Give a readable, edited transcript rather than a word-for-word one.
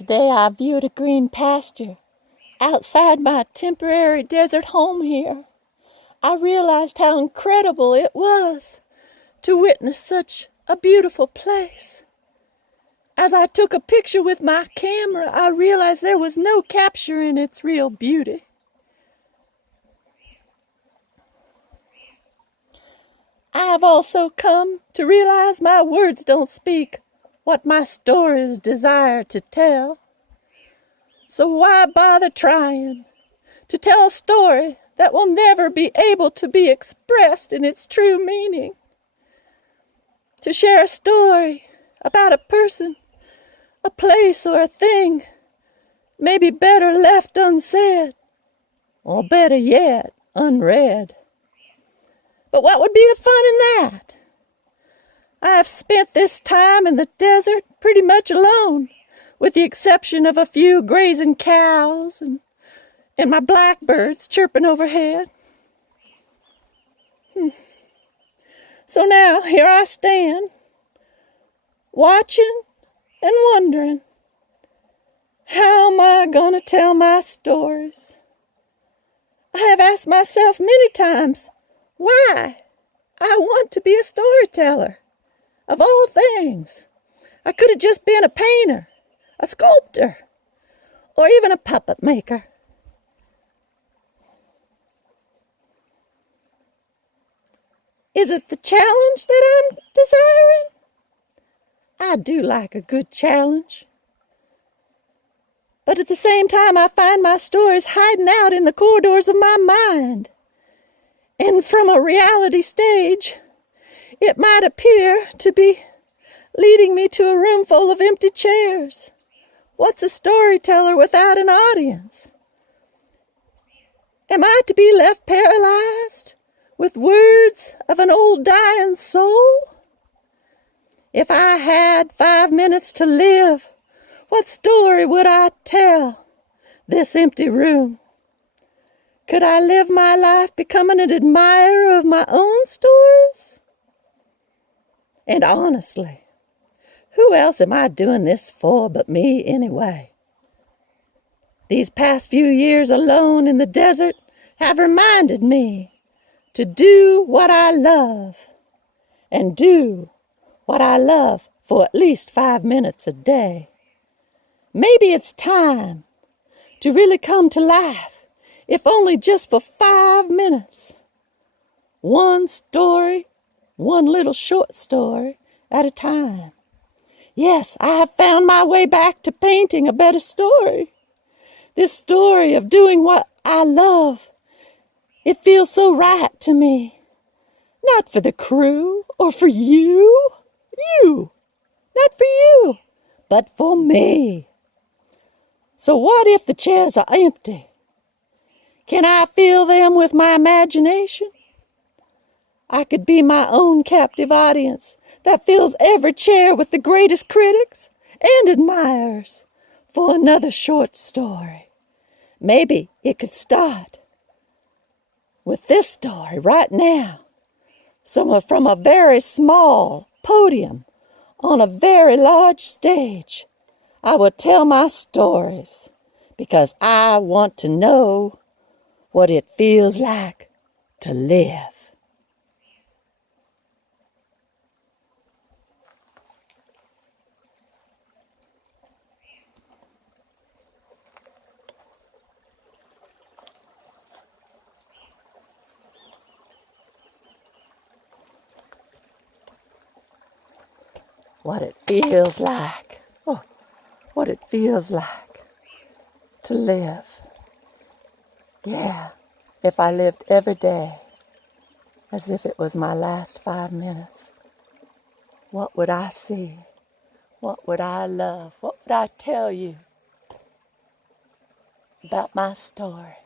Today I viewed a green pasture outside my temporary desert home here. I realized how incredible it was to witness such a beautiful place. As I took a picture with my camera, I realized there was no capturing its real beauty. I have also come to realize my words don't speak what my stories desire to tell. So why bother trying to tell a story that will never be able to be expressed in its true meaning? To share a story about a person, a place, or a thing may be better left unsaid, or better yet, unread. But what would be the fun in that? I have spent this time in the desert pretty much alone, with the exception of a few grazing cows and my blackbirds chirping overhead. So now here I stand, watching and wondering, how am I going to tell my stories? I have asked myself many times why I want to be a storyteller. Of all things, I could have just been a painter, a sculptor, or even a puppet maker. Is it the challenge that I'm desiring? I do like a good challenge. But at the same time, I find my stories hiding out in the corridors of my mind. And from a reality stage, it might appear to be leading me to a room full of empty chairs. What's a storyteller without an audience? Am I to be left paralyzed with words of an old dying soul? If I had 5 minutes to live, what story would I tell this empty room? Could I live my life becoming an admirer of my own stories? And honestly, who else am I doing this for but me anyway? These past few years alone in the desert have reminded me to do what I love, and do what I love for at least 5 minutes a day. Maybe it's time to really come to life, if only just for 5 minutes. One story, one little short story at a time. Yes, I have found my way back to painting a better story. This story of doing what I love. It feels so right to me. Not for the crew or for you. Not for you, but for me. So what if the chairs are empty? Can I fill them with my imagination? I could be my own captive audience that fills every chair with the greatest critics and admirers for another short story. Maybe it could start with this story right now. From a very small podium on a very large stage, I will tell my stories because I want to know what it feels like to live. What it feels like. Oh, what it feels like to live. Yeah, if I lived every day as if it was my last 5 minutes, what would I see? What would I love? What would I tell you about my story?